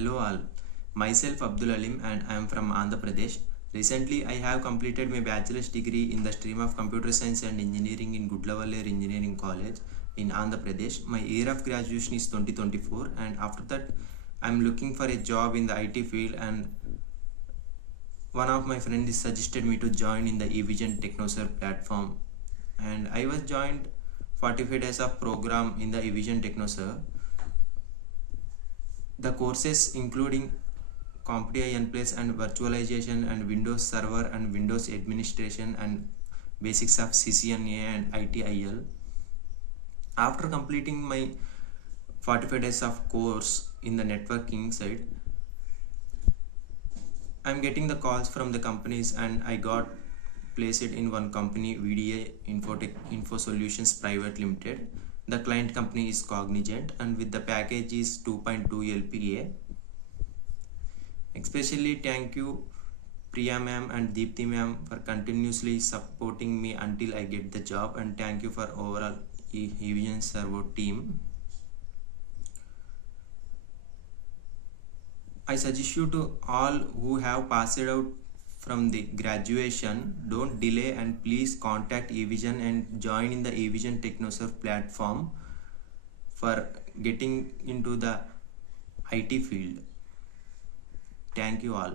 Hello all, myself Abdul Aleem and I am from Andhra Pradesh. Recently I have completed my bachelor's degree in the stream of Computer Science and Engineering in Gudlavalleru Engineering College in Andhra Pradesh. My year of graduation is 2024 and after that I am looking for a job in the IT field, and one of my friends suggested me to join in the Evision Technoserve platform, and I was joined 45 days of program in the Evision Technoserve. The courses including CompTIA N+ and virtualization and Windows Server and Windows administration and basics of CCNA and ITIL. After completing my 45 days of course in the networking side, I'm getting the calls from the companies, and I got placed in one company, VDA Info Solutions Pvt Ltd. The client company is COGNIZANT and with the package is 2.2 LPA. Especially thank you Priya ma'am and Deepthi ma'am for continuously supporting me until I get the job, and thank you for overall Evision Servo team. I suggest you to all who have passed out from the graduation, don't delay and please contact Evision and join in the Evision Technoserve platform for getting into the IT field. Thank you all.